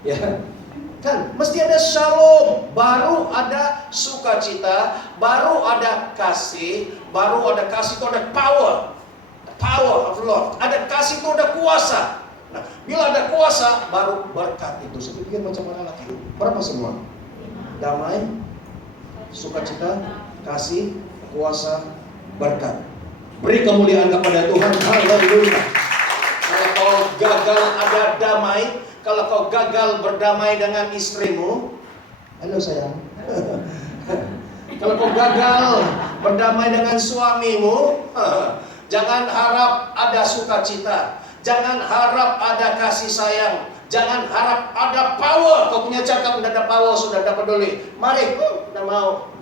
Ya, kan mesti ada shalom, baru ada sukacita, baru ada kasih, baru ada kasih itu ada power, the power of love. Ada kasih itu ada kuasa. Nah, bila ada kuasa, baru berkat itu. Saya pikir macam mana lagi? Berapa semua? Damai, sukacita, kasih, kuasa, berkat. Beri kemuliaan kepada Tuhan. Haleluya. Kalau gagal ada damai, kalau kau gagal berdamai dengan istrimu, halo sayang. Kalau kau gagal berdamai dengan suamimu, jangan harap ada sukacita, jangan harap ada kasih sayang, jangan harap ada power. Kau punya cakap sudah ada power, sudah ada peduli. Mari, tidak mau.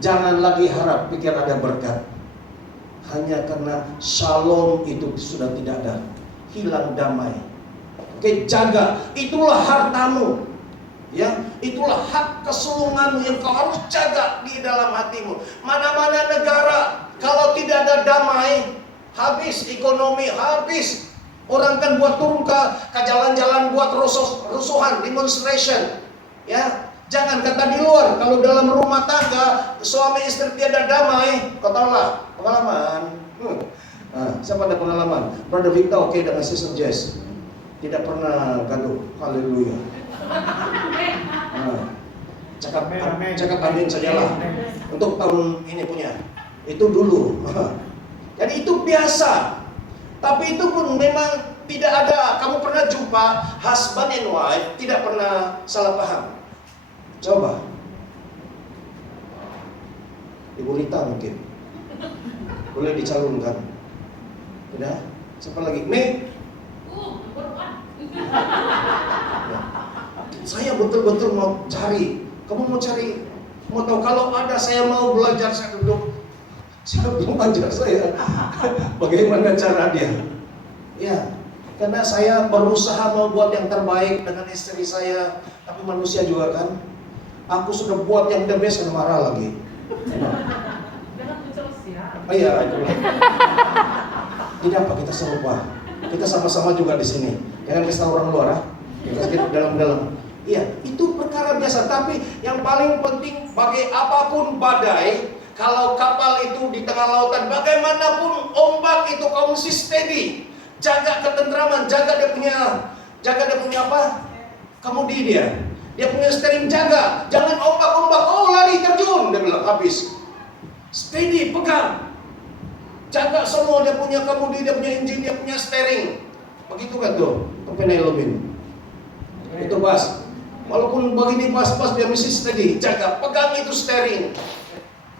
Jangan lagi harap pikir ada berkat. Hanya karena shalom itu sudah tidak ada, hilang damai. Oke, jaga. Itulah hartamu. Ya, itulah hak kesulunganmu yang kau harus jaga di dalam hatimu. Mana-mana negara kalau tidak ada damai, habis ekonomi, habis. Orang kan buat turun ke jalan-jalan buat rusuhan, demonstration. Ya, jangan kata di luar. Kalau dalam rumah tangga suami istri tiada damai, kau tahulah pengalaman. Siapa ada pengalaman? Brother Victor oke dengan Sister Jess, tidak pernah gaduh. Haleluya. Cakap amin sajalah. Untuk tahun ini punya. Itu dulu. Jadi itu biasa. Tapi itu pun memang tidak ada. Kamu pernah jumpa husband and wife tidak pernah salah paham. Coba. Ibu Rita mungkin boleh dicalonkan. Tidak? Siapa lagi? Nih. Saya betul-betul mau cari. Kamu mau cari? Mau tahu kalau ada saya mau belajar, saya duduk. Saya belum ajar saya bagaimana cara dia. Ya, karena saya berusaha membuat yang terbaik dengan istri saya. Tapi manusia juga kan. Aku sudah buat yang the best, dan marah lagi. Oh iya, tidak apa kita serupa. Kita sama-sama juga di sini. Jangan kasih orang luar, kita dalam-dalam. Iya, itu perkara biasa. Tapi yang paling penting bagi apapun badai, kalau kapal itu di tengah lautan, bagaimanapun ombak itu kau mesti steady. Jaga ketentraman, jaga dia punya apa? Kemudi dia. Dia punya steering, jaga. Jangan ombak-ombak, oh lari terjun, dia bilang habis. Steady, pegang. Jaga semua, dia punya kemudi, dia punya engine, dia punya steering. Begitu kan tuh, Penelope. Itu Bas. Walaupun begini Bas dia mesti steady, jaga, pegang itu steering.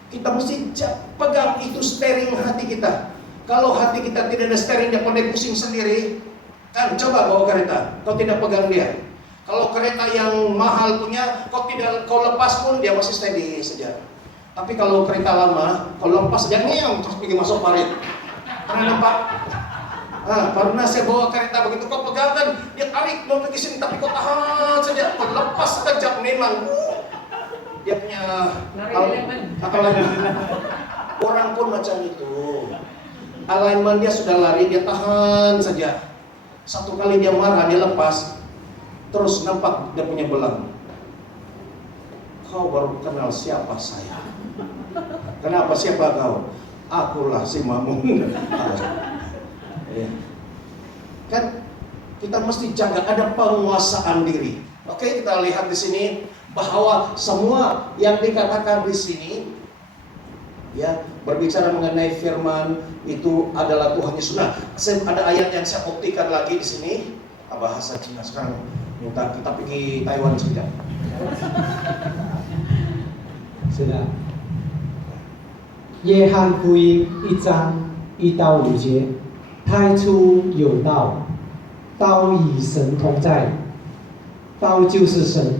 Kita mesti pegang itu steering hati kita. Kalau hati kita tidak ada steering, dia pandai pusing sendiri. Kan coba bawa kereta, kau tidak pegang dia. Kalau kereta yang mahal punya, kau lepas pun dia masih steady saja. Tapi kalau kereta lama, kau lepas saja ngeong terus pergi masuk parit. Pernah nampak? Pernah saya bawa kereta begitu, kau pegang kan, dia tarik mau pergi sini, tapi kau tahan saja, kau lepas sekejap memang. Dia punya alignment. Orang pun macam itu. Alignment dia sudah lari, dia tahan saja. Satu kali dia marah, dia lepas. Terus nampak dia punya belang. Kau baru kenal siapa saya. Kenapa siapa kau? Akulah si Mamun. Ya. Kan kita mesti jaga ada penguasaan diri. Oke, kita lihat di sini bahwa semua yang dikatakan di sini ya berbicara mengenai firman itu adalah Tuhan Yesus. Nah, ada ayat yang saya buktikan lagi di sini bahasa Cina sekarang. Minta kita pergi Taiwan saja. Sudah. 约翰福音1章1到5节，太初有道，道与神同在，道就是神。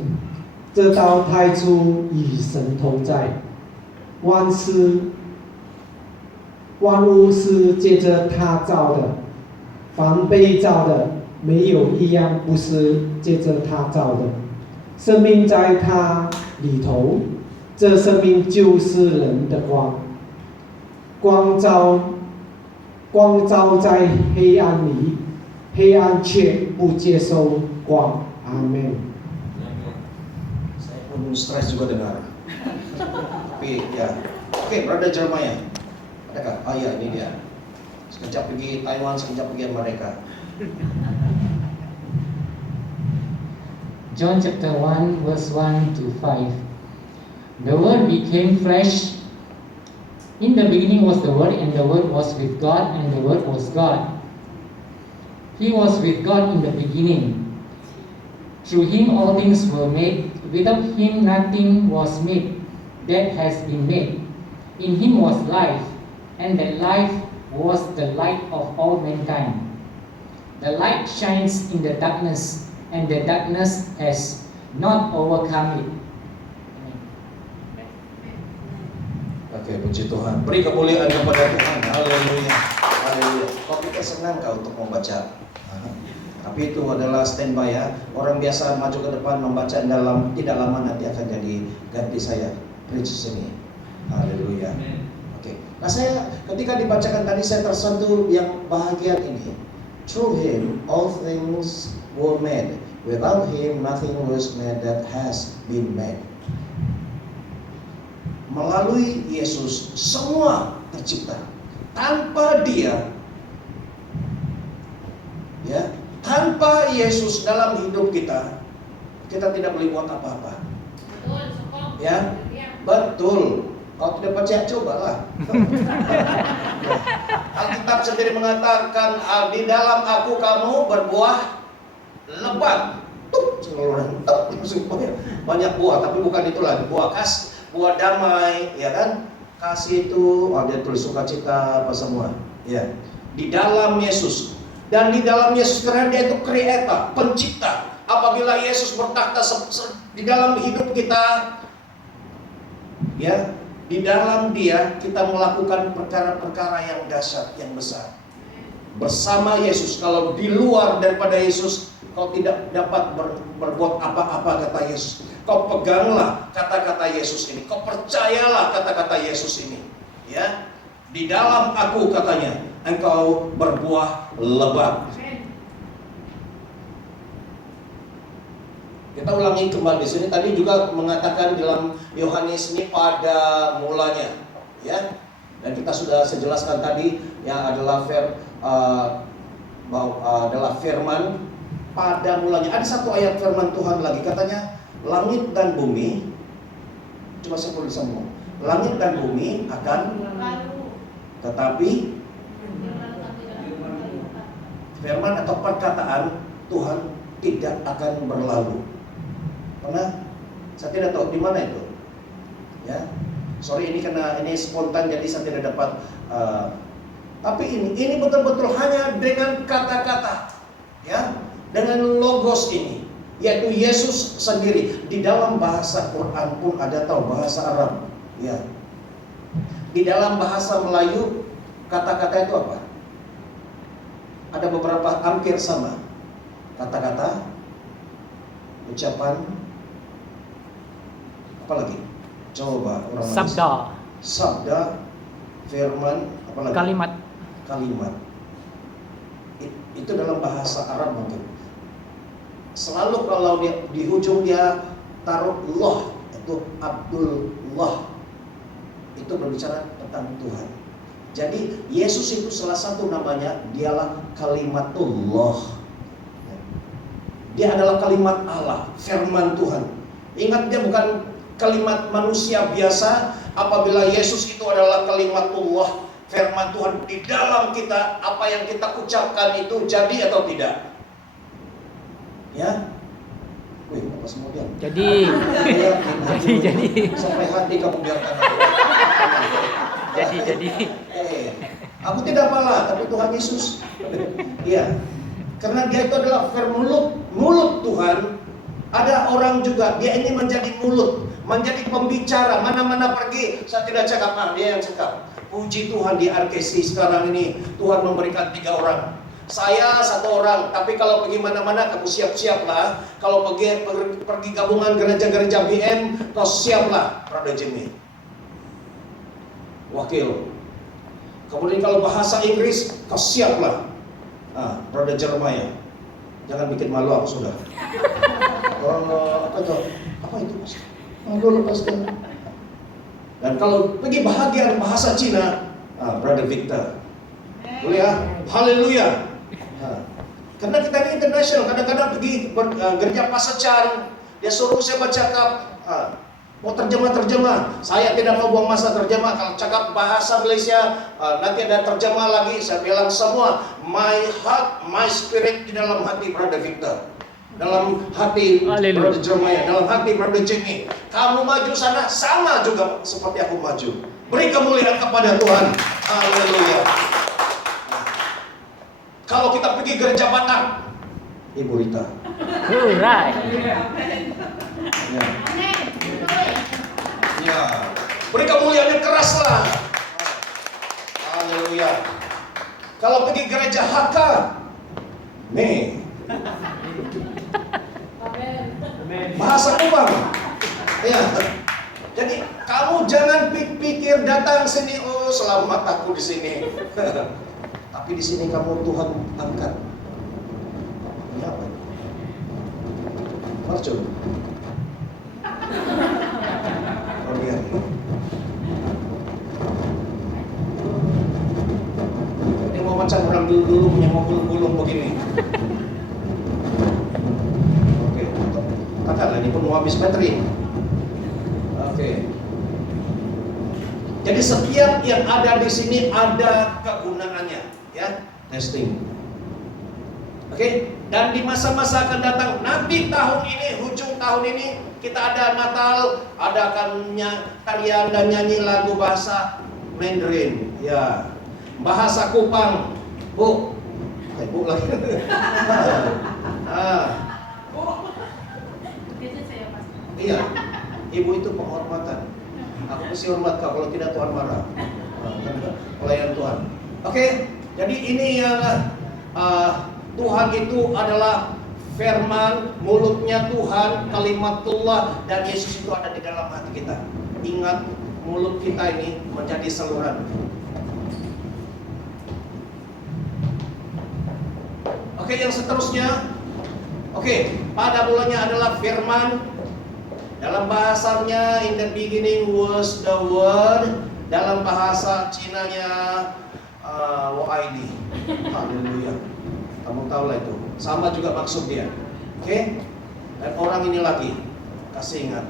这道太初与神同在，万物是借着他造的，凡被造的，没有一样不是借着他造的。生命在他里头，这生命就是人的光。光照在黑暗里，黑暗却不接受光。阿门。 Saya pun stres juga dengar. Tapi ya, oke, Brother Jeremiah. Adakah? Oh iya, ini dia. Sekejap pergi Taiwan, sekejap pergi Amerika. John chapter 1 verse 1 to 5. The Word became flesh. In the beginning was the Word, and the Word was with God, and the Word was God. He was with God in the beginning. Through Him all things were made. Without Him nothing was made that has been made. In Him was life, and that life was the light of all mankind. The light shines in the darkness, and the darkness has not overcome it. Oke, puji Tuhan. Beri kemuliaan kepada Tuhan. Haleluya. Haleluya. Kok kita senang kau untuk membaca? Tapi itu adalah standby ya. Orang biasa maju ke depan membaca dalam, tidak lama nanti akan jadi ganti saya preach sini. Haleluya. Oke. Nah, saya ketika dibacakan tadi saya tersentuh yang bahagian ini. Through Him all things were made. Without Him nothing was made that has been made. Melalui Yesus semua tercipta. Tanpa Dia, ya, tanpa Yesus dalam hidup kita, kita tidak boleh buat apa-apa. Ya, betul. Kalau tidak percaya, cobalah. Alkitab sendiri mengatakan, di dalam aku kamu berbuah lebat. Banyak buah, tapi bukan itulah. Buah buah damai, ya kan? Kasih itu, dia tulis sukacita apa semua, ya. Di dalam Yesus, dan di dalam Yesus karena Dia itu creator, pencipta. Apabila Yesus bertakhta di dalam hidup kita, ya, di dalam Dia kita melakukan perkara-perkara yang dahsyat, yang besar. Bersama Yesus, kalau di luar daripada Yesus, kau tidak dapat berbuat apa-apa, kata Yesus. Kau peganglah kata-kata Yesus ini. Kau percayalah kata-kata Yesus ini. Ya, di dalam aku katanya, engkau berbuah lebat. Kita ulangi kembali di sini. Tadi juga mengatakan dalam Yohanes ini pada mulanya, ya. Dan kita sudah sejelaskan tadi yang adalah adalah firman pada mulanya. Ada satu ayat firman Tuhan lagi, katanya langit dan bumi, coba saya tulis semua. Langit dan bumi akan tetapi firman atau perkataan Tuhan tidak akan berlalu. Pernah? Saya tidak tahu di mana itu. Ya, sorry ini karena ini spontan jadi saya tidak dapat. Tapi ini betul-betul hanya dengan kata-kata, ya, dengan logos ini, yaitu Yesus sendiri. Di dalam bahasa Quran pun ada tahu bahasa Arab, ya. Di dalam bahasa Melayu kata-kata itu apa? Ada beberapa hampir sama kata-kata, ucapan, apa lagi? Coba orang sabda, firman, apa lagi? Kalimat. Itu dalam bahasa Arab mungkin. Selalu kalau dia di ujung dia taruh Allah, itu Abdullah. Itu berbicara tentang Tuhan. Jadi Yesus itu salah satu namanya, dialah kalimatullah. Dia adalah kalimat Allah, firman Tuhan. Ingat, dia bukan kalimat manusia biasa. Apabila Yesus itu adalah kalimatullah, firman Tuhan di dalam kita, apa yang kita ucapkan itu jadi atau tidak? Ya, wih, apa semua dia? Jadi Sampai hati kamu biarkan aku. jadi Aku tidak apalah, tapi Tuhan Yesus. Iya, karena dia itu adalah mulut Tuhan. Ada orang juga, dia ini menjadi mulut, menjadi pembicara. Mana-mana pergi, saya tidak cakap, dia yang cakap. Puji Tuhan di RKC sekarang ini Tuhan memberikan 3 orang. Saya 1 orang, tapi kalau pergi mana-mana kamu siap-siaplah. Kalau pergi gabungan gereja-gereja BM, kau siaplah, Brother Jimmy. Wakil. Kemudian kalau bahasa Inggris, kau siaplah. Brother Jeremiah. Jangan bikin malu aku sudah. Apa itu mas? Malu pastor. Dan kalau pergi bahagian bahasa Cina, Brother Victor. Boleh ya? Haleluya. Karena kita ini internasional, kadang-kadang pergi gereja Pasechan, dia suruh saya bercakap, mau terjemah. Saya tidak mau buang masa terjemah. Kalau cakap bahasa Malaysia, nanti ada terjemah lagi. Saya bilang semua, my heart, my spirit di dalam hati Brother Victor, dalam hati Brother Jeremiah, dalam hati Brother Jimmy. Kamu maju sana, sama juga seperti aku maju. Beri kemuliaan kepada Tuhan. Haleluya. Kalau kita pergi gereja Batak, Ibu Rita. Right. Ya, beri kemuliaan yang keras lah. Haleluya. Kalau pergi gereja HK, bahasa Kupang. Ya. Jadi kamu jangan pikir datang sini, oh selamat aku di sini. Tapi di sini kamu Tuhan angkat. Ini apa? Marcun. Oh lihat. Ini mau macam orang dulu punya mobil gulung begini. Oke, katakanlah ini pun mau habis baterai. Oke. Jadi setiap yang ada di sini ada kegunaannya, ya. Testing. Oke. Dan di masa-masa akan datang, nanti tahun ini, hujung tahun ini kita ada Natal, adakan tarian dan nyanyi lagu bahasa Mandarin, ya. Bahasa Kupang, Bu. Bu lagi. Iya. Ibu itu penghormatan. Aku mesti hormat kau, kalau tidak Tuhan marah. Pelayan Tuhan. Oke, jadi ini yang Tuhan itu adalah firman, mulutnya Tuhan, kalimatullah, dan Yesus itu ada di dalam hati kita. Ingat, mulut kita ini menjadi saluran. Oke, yang seterusnya. Oke, pada mulanya adalah firman. Dalam bahasanya, in the beginning was the word. Dalam bahasa Cinanya, WID. Haleluya. Kamu tahu lah itu. Sama juga maksud dia. Oke? Dan orang ini lagi, kasih ingat,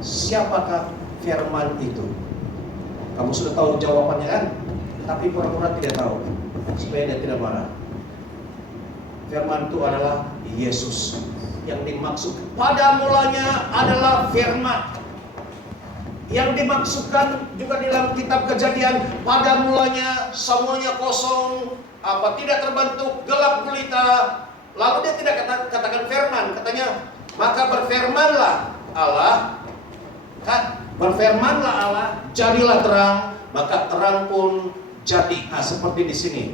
siapakah firman itu? Kamu sudah tahu jawabannya kan? Tapi pura-pura tidak tahu, supaya dia tidak marah. Firman itu adalah Yesus. Yang dimaksud pada mulanya adalah firman. Yang dimaksudkan juga dalam kitab Kejadian, pada mulanya semuanya kosong, tidak terbentuk, gelap gulita. Lalu dia tidak katakan firman, katanya maka berfirmanlah Allah, kan? Berfirmanlah Allah, jadilah terang, maka terang pun jadi. Nah, seperti di sini.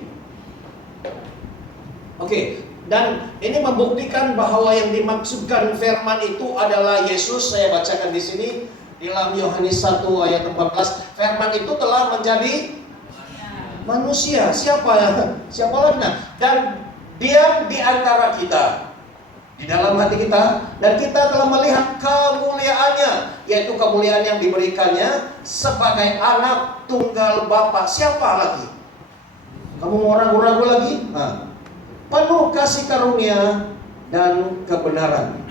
Oke. Dan ini membuktikan bahwa yang dimaksudkan firman itu adalah Yesus. Saya bacakan di sini dalam Yohanes 1 ayat 14. Firman itu telah menjadi manusia. Siapa lagi? Dan diam di antara kita, di dalam hati kita, dan kita telah melihat kemuliaannya, yaitu kemuliaan yang diberikannya sebagai anak tunggal Bapa. Siapa lagi? Kamu mau ragu-ragu lagi? Penuh kasih karunia dan kebenaran.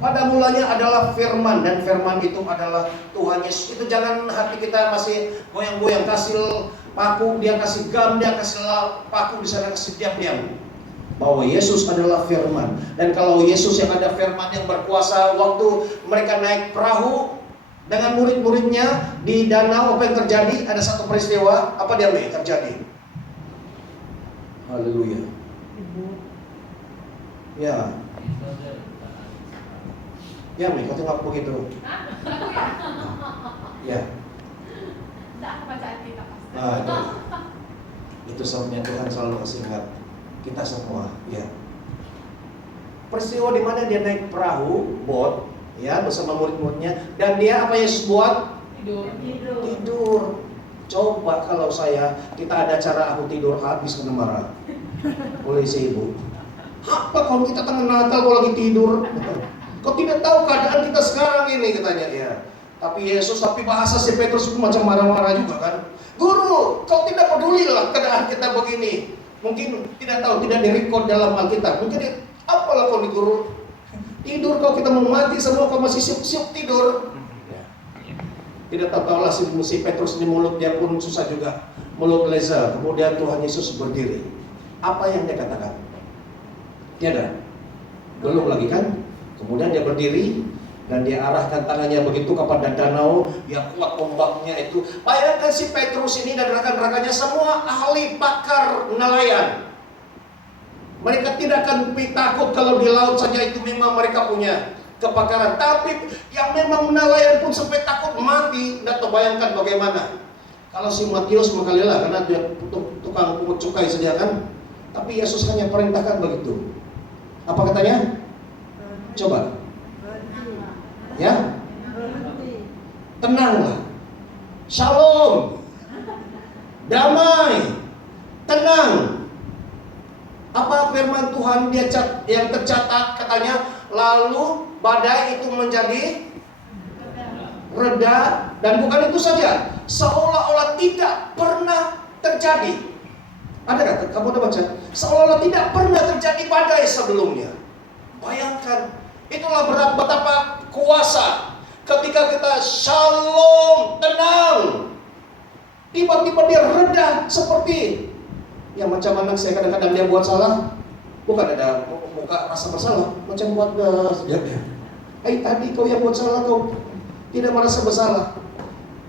Pada mulanya adalah firman, dan firman itu adalah Tuhan Yesus. Itu jangan hati kita masih goyang-goyang, kasih paku, dia kasih gam, dia kasih paku di sana, kasih diam-diam. Bahwa Yesus adalah firman. Dan kalau Yesus yang ada firman yang berkuasa, waktu mereka naik perahu dengan murid-muridnya di danau, apa yang terjadi? Ada satu peristiwa, apa dia terjadi? Haleluya. Ya. Ya, Mi, kau tengok begitu. Ya. Itu sebabnya Tuhan selalu kasih ingat kita semua, ya. Peristiwa di mana dia naik perahu, bot, ya, bersama murid-muridnya, dan dia apa Yesus buat? Tidur. Coba kalau kita ada acara aku tidur habis kena marah oleh si ibu. Apa kalau kita tengah Natal kau lagi tidur? Kau tidak tahu keadaan kita sekarang ini, katanya. Ya. Tapi bahasa si Petrus itu macam marah-marah juga kan. Guru, kau tidak peduli lah keadaan kita begini. Mungkin tidak tahu, tidak direkod dalam Alkitab. Mungkin apalah kau nih guru? Tidur kau, kita mau mati semua, kau masih siup-siup tidur. Ya. Tidak tahu lah si Petrus di mulut dia pun susah juga. Mulut leza. Kemudian Tuhan Yesus berdiri. Apa yang dia katakan? Tiada. Belum lagi kan? Kemudian dia berdiri dan dia arahkan tangannya begitu kepada danau yang kuat ombaknya itu. Bayangkan si Petrus ini dan rekan-rekannya semua ahli pakar nelayan. Mereka tidak akan takut kalau di laut saja, itu memang mereka punya kepakaran. Tapi yang memang nelayan pun sampai takut mati. Tidak tahu, bayangkan bagaimana. Kalau si Matius makalilah karena dia tukang pungut cukai saja kan. Tapi Yesus hanya perintahkan begitu. Apa katanya? Coba. Ya? Tenanglah. Shalom. Damai. Tenang. Apa firman Tuhan yang tercatat katanya? Lalu badai itu menjadi reda, dan bukan itu saja, seolah-olah tidak pernah terjadi. Ada kata, kamu udah baca? Seolah-olah tidak pernah terjadi badai sebelumnya. Bayangkan, itulah betapa kuasa ketika kita shalom, tenang, tiba-tiba dia reda seperti ya macam anak saya kadang-kadang dia buat salah, bukan ada muka rasa bersalah, macam buat gas. Ya. Tadi kau yang buat salah, kau tidak merasa bersalah.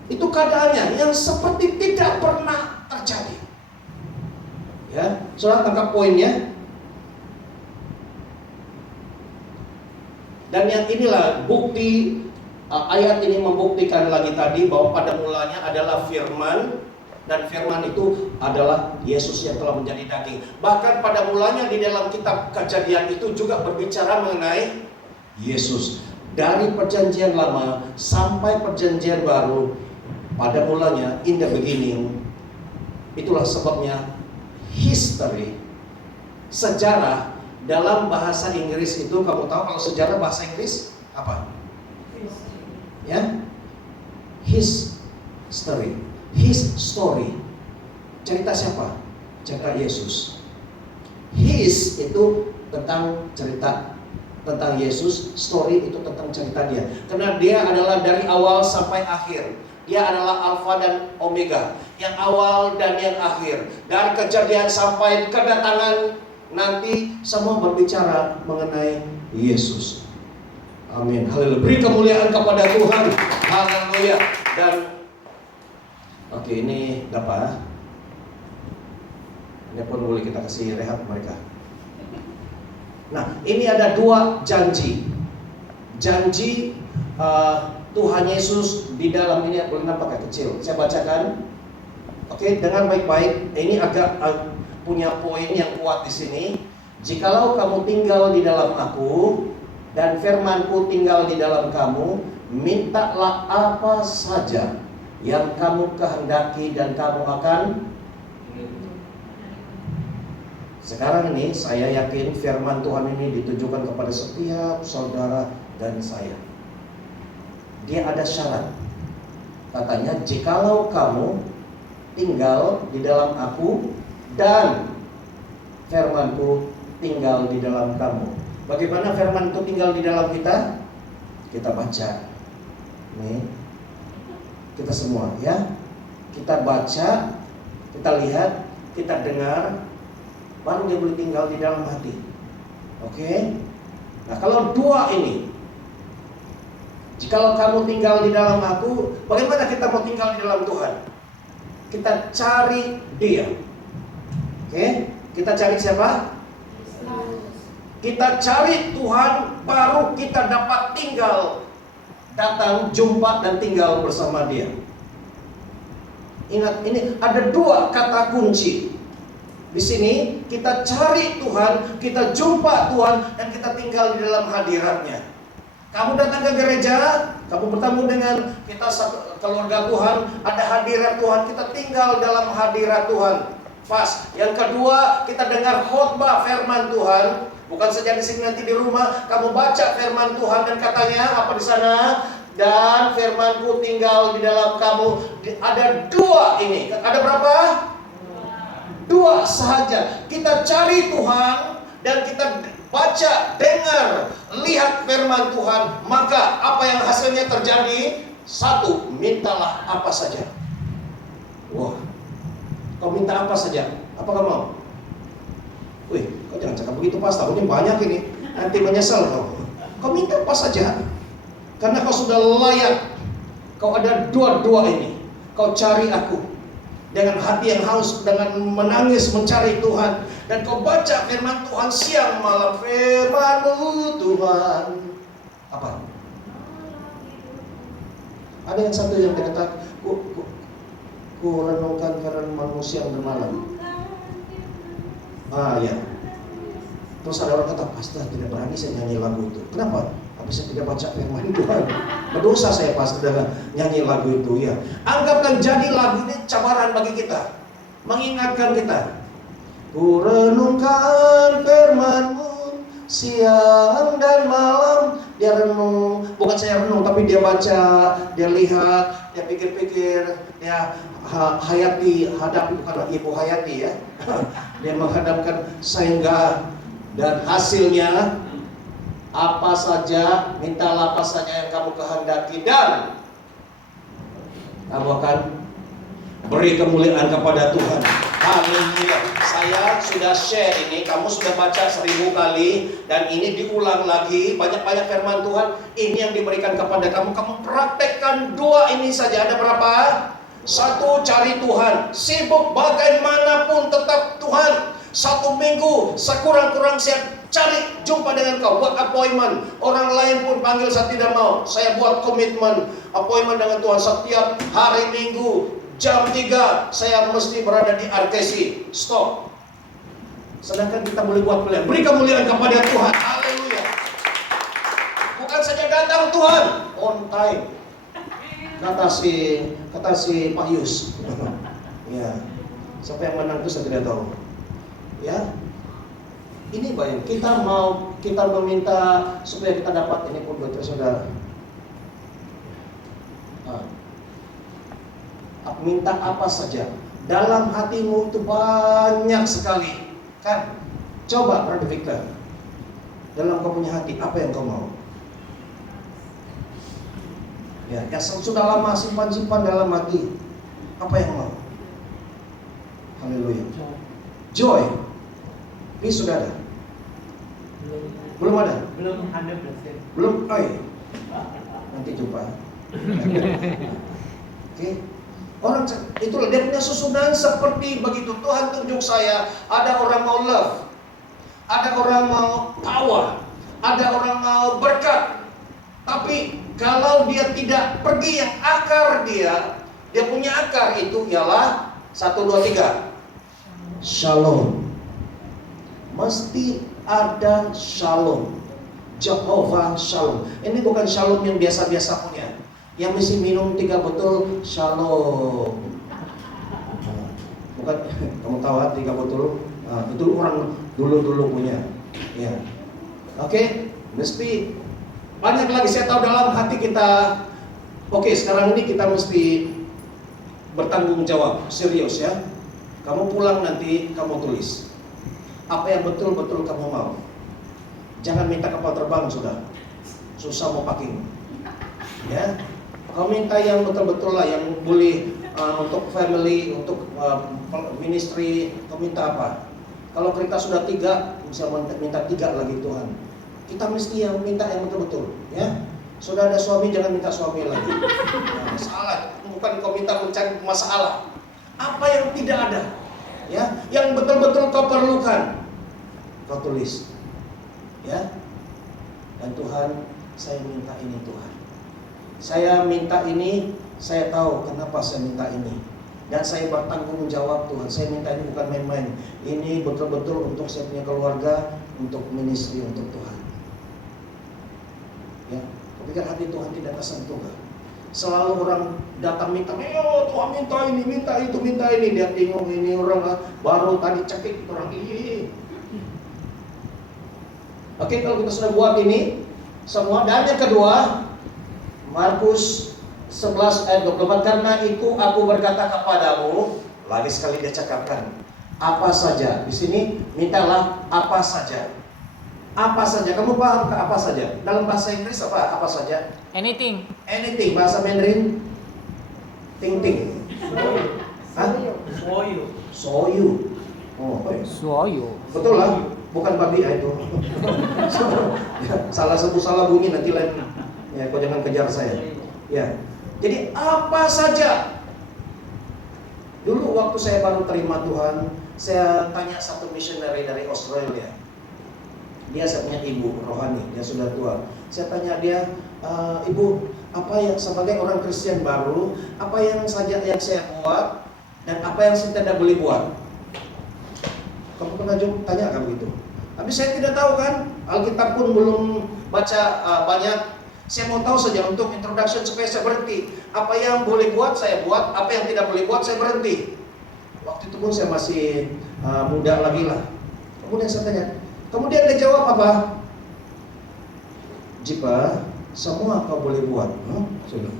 Itu keadaannya yang seperti tidak pernah terjadi. Ya, saudara tangkap poinnya. Dan yang inilah bukti, ayat ini membuktikan lagi tadi bahwa pada mulanya adalah firman, dan firman itu adalah Yesus yang telah menjadi daging. Bahkan pada mulanya di dalam kitab Kejadian itu juga berbicara mengenai Yesus. Dari perjanjian lama sampai perjanjian baru, pada mulanya, in the beginning. Itulah sebabnya history, sejarah dalam bahasa Inggris itu, kamu tahu kalau sejarah bahasa Inggris apa? Ya, his story. His story. Cerita siapa? Cerita Yesus. His itu tentang cerita tentang Yesus, story itu tentang cerita dia. Karena dia adalah dari awal sampai akhir. Dia adalah Alfa dan Omega, yang awal dan yang akhir. Dari kejadian sampai kedatangan nanti, semua berbicara mengenai Yesus. Amin. Haleluya. Beri kemuliaan kepada Tuhan. Haleluya. Dan oke, ini dapat. Ini pun boleh kita kasih rehat mereka. Nah, ini ada dua janji. Janji Tuhan Yesus di dalam ini, boleh nampak kecil. Saya bacakan. Oke, dengar baik-baik. Ini agak punya poin yang kuat di sini. Jikalau kamu tinggal di dalam Aku dan firman-Ku tinggal di dalam kamu, mintalah apa saja yang kamu kehendaki dan kamu akan. Sekarang ini saya yakin firman Tuhan ini ditujukan kepada setiap saudara dan saya. Dia ada syarat. Katanya, jikalau kamu tinggal di dalam Aku dan firman-Ku tinggal di dalam kamu. Bagaimana firman itu tinggal di dalam kita? Kita baca. Nih. Kita semua ya. Kita baca, kita lihat, kita dengar, baru dia boleh tinggal di dalam hati. Oke? Nah, kalau dua ini, jikalau kamu tinggal di dalam Aku, bagaimana kita mau tinggal di dalam Tuhan? Kita cari Dia. Oke? Kita cari siapa? Kita cari Tuhan, baru kita dapat tinggal, datang, jumpa, dan tinggal bersama Dia. Ingat, ini ada dua kata kunci. Di sini kita cari Tuhan, kita jumpa Tuhan, dan kita tinggal di dalam hadirat-Nya. Kamu datang ke gereja, Kamu bertemu dengan kita keluarga Tuhan, ada hadirat Tuhan, kita tinggal dalam hadirat Tuhan. Pas. Yang kedua, kita dengar khotbah firman Tuhan. Bukan saja di sini, nanti di rumah kamu baca firman Tuhan dan katanya apa di sana? Dan firmanku tinggal di dalam kamu. Ada dua ini. Ada berapa? Dua sahaja. Kita cari Tuhan dan kita baca, dengar, lihat firman Tuhan, maka apa yang hasilnya terjadi? Satu, mintalah apa saja. Wah, kau minta apa saja? Apa kau mau? Wih, kau jangan cakap begitu pas, tahunnya banyak ini, nanti menyesal kau. Kau minta apa saja, karena kau sudah layak. Kau ada dua-dua ini. Kau cari aku dengan hati yang haus, dengan menangis mencari Tuhan, dan kau baca firman Tuhan siang malam. Firman-Mu Tuhan. Apa? Ada yang satu yang dikatakan, ku renungkan firman-Mu siang dan malam. Ya. Terus ada orang kata, pastor tidak berani saya nyanyi lagu itu. Kenapa? Habis saya tidak baca firman Tuhan. Berdosa saya pas sudah nyanyi lagu itu, ya. Anggapkan jadi lagu ini cabaran bagi kita, mengingatkan kita. Ku renungkan firman-Mu siang dan malam. Dia renung, bukan saya renung, tapi dia baca, dia lihat, dia pikir-pikir, dia hayati, hadapi, bukan ibu hayati ya. Dia menghadapkan sehingga, dan hasilnya apa saja, mintalah apa saja yang kamu kehendaki, dan kamu akan beri kemuliaan kepada Tuhan. Haleluya. Saya sudah share ini, kamu sudah baca 1000 kali, dan ini diulang lagi, banyak-banyak firman Tuhan. Ini yang diberikan kepada kamu. Kamu praktekkan dua ini saja. Ada berapa? Satu, cari Tuhan. Sibuk bagaimanapun tetap Tuhan. 1 minggu sekurang-kurang siap cari jumpa dengan kau, buat appointment. Orang lain pun panggil saya tidak mau. Saya buat komitmen appointment dengan Tuhan setiap hari Minggu jam 3 saya mesti berada di RKC. Stop. Sedangkan kita boleh buat pilihan. Beri kemuliaan kepada Tuhan. Haleluya. Bukan saja datang Tuhan, on time. Kata si Pak Yus. Ya. Siapa yang menang itu saya tidak tahu. Ya. Ini baik. Kita meminta supaya kita dapat ini pun buat saudara. Minta apa saja. Dalam hatimu itu banyak sekali, kan? Coba berpikir. Dalam kau punya hati, apa yang kau mau? Ya, yang sudah lama simpan dalam hati, apa yang mau? Haleluya. Joy. Peace sudah ada? Belum ada? Belum 100%. Belum? Oh iya. Nanti jumpa. Oke. Orang itulah dia punya susunan seperti begitu. Tuhan tunjuk saya, ada orang mau love, ada orang mau power, ada orang mau berkat. Tapi kalau dia tidak pergi yang akar dia punya akar itu ialah 1, 2, 3. Shalom. Mesti ada shalom. Jehovah Shalom. Ini bukan shalom yang biasa-biasa punya. Yang mesti minum 3 botol shalom. Bukan, kamu tahu 3 botol. Itu orang dulu punya. Ya. Oke, mesti banyak lagi. Saya tahu dalam hati kita. Oke, sekarang ini kita mesti bertanggung jawab, serius ya. Kamu pulang nanti kamu tulis apa yang betul-betul kamu mau. Jangan minta kapal terbang sudah. Susah mau packing. Ya. Kau minta yang betul-betul lah, yang boleh untuk family, untuk ministry. Kau minta apa? Kalau kita sudah 3, bisa minta 3 lagi Tuhan. Kita mesti yang minta yang betul-betul, ya. Sudah ada suami, jangan minta suami lagi. Nah, salah, bukan kau minta mencari masalah. Apa yang tidak ada, ya, yang betul-betul kau perlukan, kau tulis, ya. Dan Tuhan, saya minta ini Tuhan. Saya minta ini, saya tahu kenapa saya minta ini. Dan saya bertanggung jawab Tuhan. Saya minta ini bukan main-main. Ini betul-betul untuk saya punya keluarga, untuk ministry, untuk Tuhan. Ya, Pikir hati Tuhan tidak tersentuh kan? Selalu orang datang minta, "Ayo Tuhan minta ini, minta itu, minta ini." Dia bingung, ini orang baru tadi cekik orang ini. Oke, kalau kita sudah buat ini semua, dan yang kedua, Markus 11 ayat 24, karena itu aku berkata kepadamu, lagi sekali dia cakapkan, apa saja. Di sini mintalah apa saja. Apa saja, kamu paham ke apa saja? Dalam bahasa Inggris apa saja? Anything. Anything, bahasa Mandarin ting ting. Hah? Soyu. Oh, Suoyo. betul lah, bukan babi itu. Salah satu salah bunyi nanti lain. Ya, kau jangan kejar saya. Ya. Jadi apa saja. Dulu waktu saya baru terima Tuhan, saya tanya satu missionary dari Australia. Dia saya punya ibu rohani, dia sudah tua. Saya tanya dia, "Ibu, apa yang sebagai orang Kristen baru, apa yang saja yang saya buat dan apa yang saya tidak boleh buat?" Kamu pernah tanya kan begitu? Tapi saya tidak tahu kan, Alkitab pun belum baca banyak. Saya mau tahu saja untuk introduction supaya saya berhenti. Apa yang boleh buat saya buat, apa yang tidak boleh buat saya berhenti. Waktu itu pun saya masih muda lagi lah. Kemudian saya tanya, kemudian dia jawab apa? "Jipa, semua kau boleh buat." Sudah.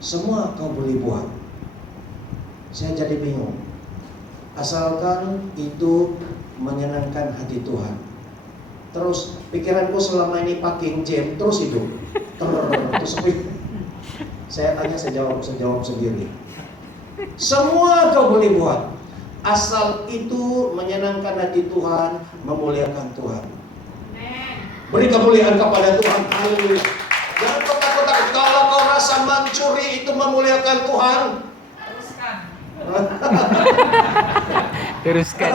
Semua kau boleh buat. Saya jadi bingung. Asalkan itu menyenangkan hati Tuhan. Terus pikiranku selama ini packing jam terus itu. Terus saya tanya, saya jawab sendiri. Semua kau boleh buat, asal itu menyenangkan hati Tuhan, memuliakan Tuhan. Beri kemuliaan kepada Tuhan. Haleluya. Jangan kau takut. Kalau kau rasa mencuri itu memuliakan Tuhan, Teruskan.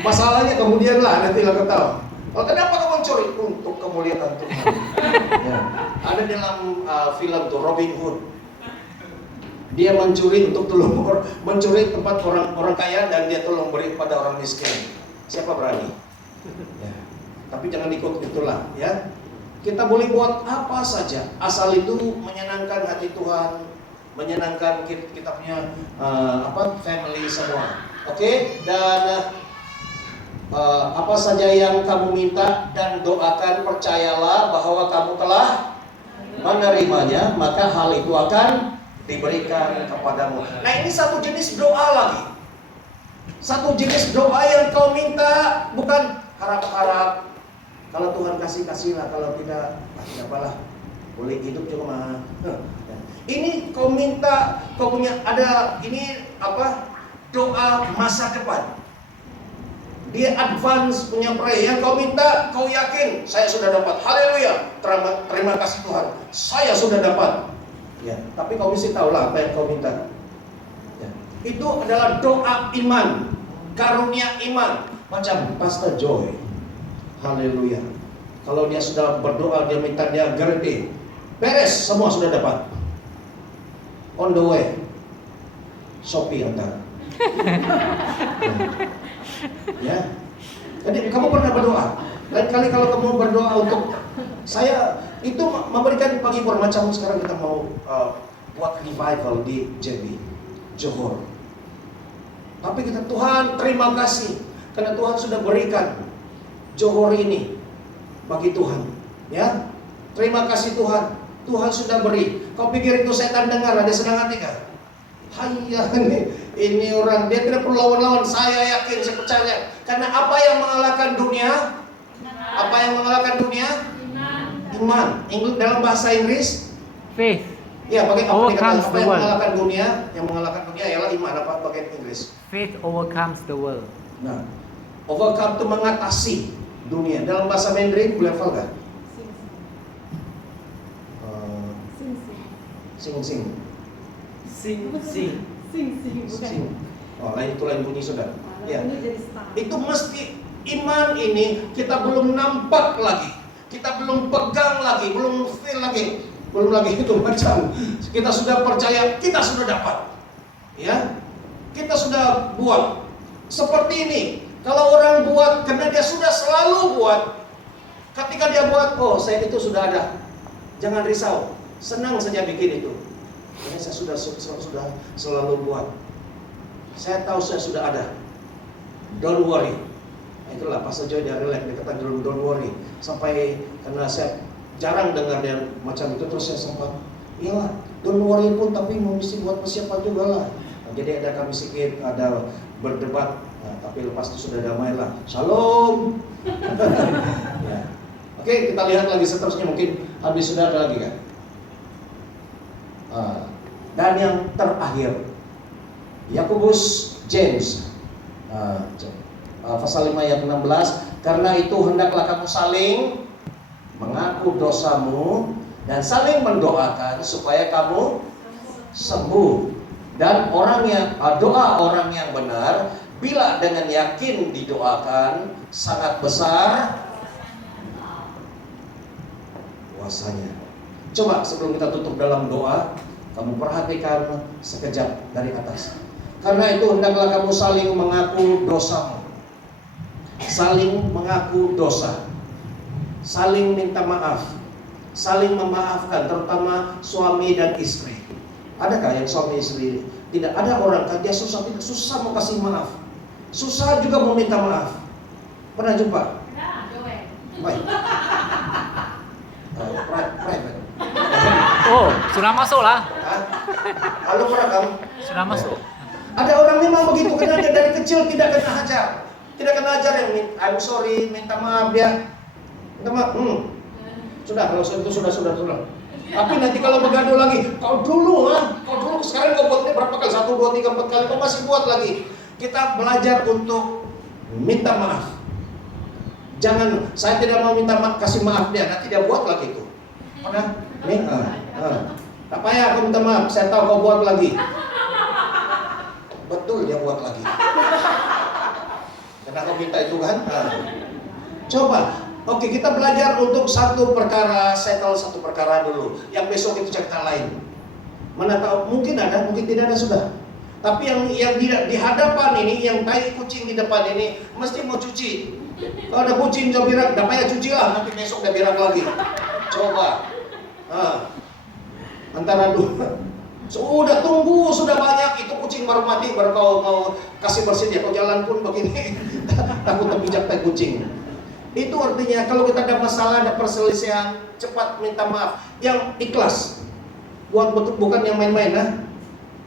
masalahnya kemudian lah nanti lah kau tahu. Oh, kenapa kau mencuri? Untuk kemuliaan Tuhan. Ya. Ada dalam film tuh Robin Hood. Dia mencuri untuk mencuri tempat orang kaya dan dia tolong beri kepada orang miskin. Siapa berani? Ya. Tapi jangan ikut itulah, ya. Kita boleh buat apa saja, asal itu menyenangkan hati Tuhan, menyenangkan kita punya family semua. Oke? Dan apa saja yang kamu minta dan doakan, percayalah bahwa kamu telah menerimanya, maka hal itu akan diberikan kepadamu. Nah, ini satu jenis doa lagi. Satu jenis doa yang kau minta, bukan harap-harap. Kalau Tuhan kasih-kasihlah, kalau tidak, apalah. Boleh hidup cuma. Ini kau minta, kau punya ada ini doa masa depan. Dia advance punya prayer. Yang kau minta, kau yakin saya sudah dapat. Haleluya. Terima kasih Tuhan. Saya sudah dapat. Ya, tapi kau mesti tahulah apa yang kau minta. Ya. Itu adalah doa iman, karunia iman, macam Pastor Joy. Haleluya. Kalau dia sudah berdoa, dia minta, dia gerti, beres, semua sudah dapat. On the way, Shopee antar. Ya. Jadi kamu pernah berdoa. Lain kali kalau kamu berdoa untuk saya, itu memberikan penghibur. Macam sekarang kita mau buat revival di JB, Johor. Tapi kita, Tuhan terima kasih karena Tuhan sudah berikan Johor ini bagi Tuhan. Ya, terima kasih Tuhan. Tuhan sudah beri. Kau pikir itu setan dengar, ada senang hati kan? Hayya, ini orang, dia tidak perlu lawan-lawan. Saya yakin, saya percaya. Karena apa yang mengalahkan dunia? Apa yang mengalahkan dunia? Iman. Dalam bahasa Inggris, Faith. ya, apa yang the world. mengalahkan dunia? Yang mengalahkan dunia ialah iman. Apa bagian Inggris? Faith overcomes the world. Nah, overcome itu mengatasi dunia. Dalam bahasa Mandarin boleh hafal kan? Sing. Oh, itu lain bunyi sudah. Ya. Itu mesti iman ini kita belum nampak lagi, kita belum pegang lagi, belum feel lagi, belum lagi itu macam kita sudah percaya, kita sudah dapat. Ya, kita sudah buat seperti ini. Kalau orang buat karena dia sudah selalu buat, Ketika dia buat, oh saya itu sudah ada. Jangan risau, senang saja bikin itu. Ini saya sudah selalu buat. Saya tahu saya sudah ada. Don't worry. Itulah Pastor Joy dia relax, dia kata don't worry. Sampai karena saya jarang dengar dia macam itu, terus saya sempat, iyalah, don't worry pun tapi mesti buat persiapan juga lah. Nah, jadi ada kami sedikit, ada berdebat, nah, tapi lepas itu sudah damai lah. Shalom. Ya. Oke, kita lihat lagi seterusnya, mungkin habis sudah ada lagi kan. Dan yang terakhir, Yakobus James, pasal 5 ayat 16, karena itu hendaklah kamu saling mengaku dosamu dan saling mendoakan supaya kamu sembuh. Dan doa orang yang benar bila dengan yakin didoakan sangat besar kuasanya. Coba sebelum kita tutup dalam doa, kamu perhatikan sekejap dari atas. Karena itu hendaklah kamu saling mengaku dosamu, saling mengaku dosa, saling minta maaf, saling memaafkan, terutama suami dan istri. Adakah yang suami istri? Tidak ada orang kan dia susah mau kasih maaf, susah juga mau minta maaf. Pernah jumpa? Baik. Private. Oh, sudah masuk lah. Halo pernah kamu? Sudah masuk. Ada orang memang begitu karena dia dari kecil tidak kena ajar. Tidak kena ajar yang I'm sorry, minta maaf dia. Minta maaf. Sudah, kalau itu sudah. Tapi nanti kalau bergaduh lagi, kau dulu sekarang kau buatnya berapa kali? 1, 2, 3, 4 kali, kau masih buat lagi. Kita belajar untuk minta maaf. Jangan, saya tidak mau minta maaf, kasih maaf dia, nanti dia buat lagi itu. Pernah? Nih, tak payah aku minta maaf, saya tahu kau buat lagi. Betul dia buat lagi. Karena kau minta itu kan? Coba. Oke, kita belajar untuk satu perkara, settle satu perkara dulu. Yang besok itu cerita lain. Mana tahu, mungkin ada, mungkin tidak ada sudah. Tapi yang di hadapan ini, yang tai kucing di depan ini, mesti mau cuci. Kalau ada kucing jauh birak, dah payah cuci lah, nanti besok dah birak lagi. Coba. Antara dua. Sudah tunggu, sudah banyak, itu kucing baru mati, baru kau mau kasih bersih dia. Kau jalan pun begini, takut terpijak tai kucing. Itu artinya kalau kita ada masalah, ada perselisihan, cepat minta maaf. Yang ikhlas, bukan yang main-main.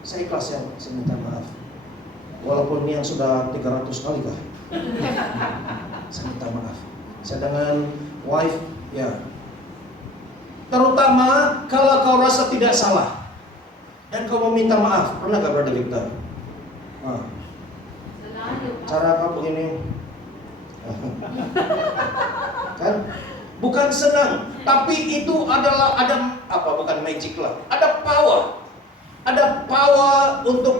Saya ikhlas ya, saya minta maaf. Walaupun ini yang sudah 300 kali kah? Saya minta maaf. Saya dengan wife, ya. Terutama kalau kau rasa tidak salah dan kau mau minta maaf, pernah gak Brother Victor? Cara kamu begini. Kan? Bukan senang, tapi itu adalah bukan magic lah. Ada power untuk